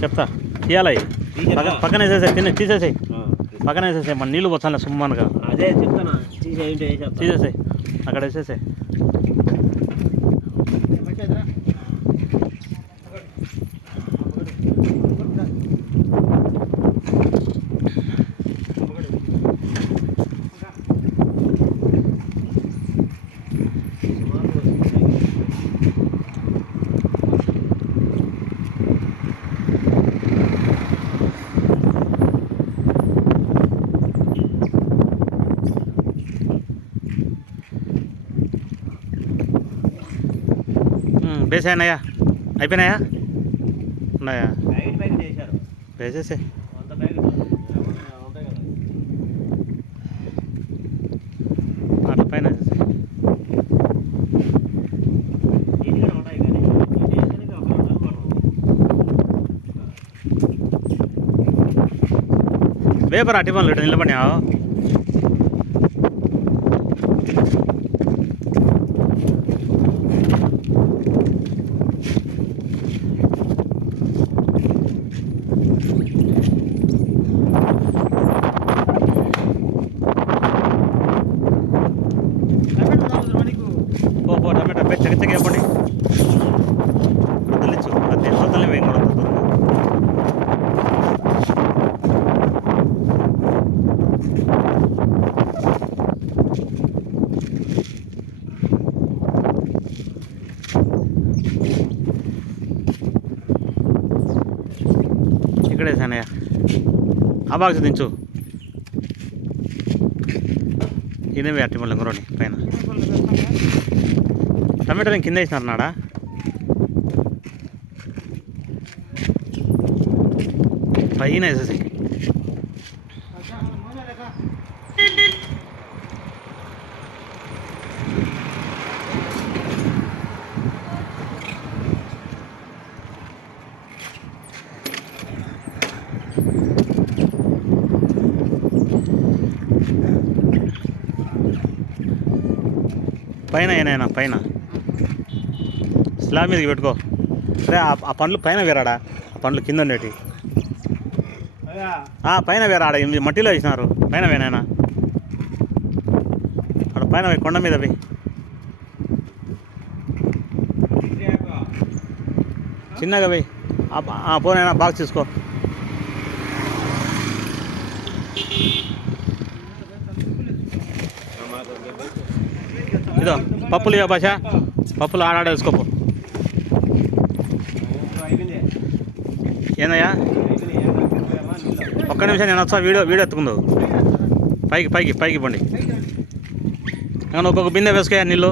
చెప్తా ఇవ్వాలి పక్కన వేసేసాయి తీసేసాయి పక్కన వేసేసాయి మన నీళ్ళు పోతాను సుమ్మనుగా అదే చెప్తాను తీసేసాయి అక్కడ వేసేసాయి వేసాయన్నయ్యా అయిపోయినాయా ఉన్నాయా వేసేసే అట్లా పైన వేసేసి వేపరా అట్టి పనులు నిలబడినావు పో టమాటా చెక్క చెప్పండి వదిలించు అది అవతలే వేయం కూడా ఇక్కడ వేసానయ్య ఆ బాక్స్ దించు ఇదేమి అట్టి మళ్ళీ ఇంకోటి పైన టమాటో కింద వేసినారు నాడా పైన వేసేసి పైన ఏనైనా పైన స్లాబ్ మీదకి పెట్టుకో అరే ఆ పండ్లు పైన వేరాడా ఆ పండ్లు కింద ఉండేటి పైన వేరాడ మట్టిలో వేసినారు పైన వేనైనా అక్కడ పైన కొండ మీద పోయి చిన్నగా పోయి పోనైనా బాక్స్ తీసుకో ఇదో పప్పులు ఇవ్వ భాష పప్పులు ఆడాడేసుకోపు ఏందయ్యా ఒక్క నిమిషం నేను వచ్చా వీడియో ఎత్తుకుందావు పైకి పండి కానీ ఒక్కొక్క బిందె వేసుకోయా నీళ్ళు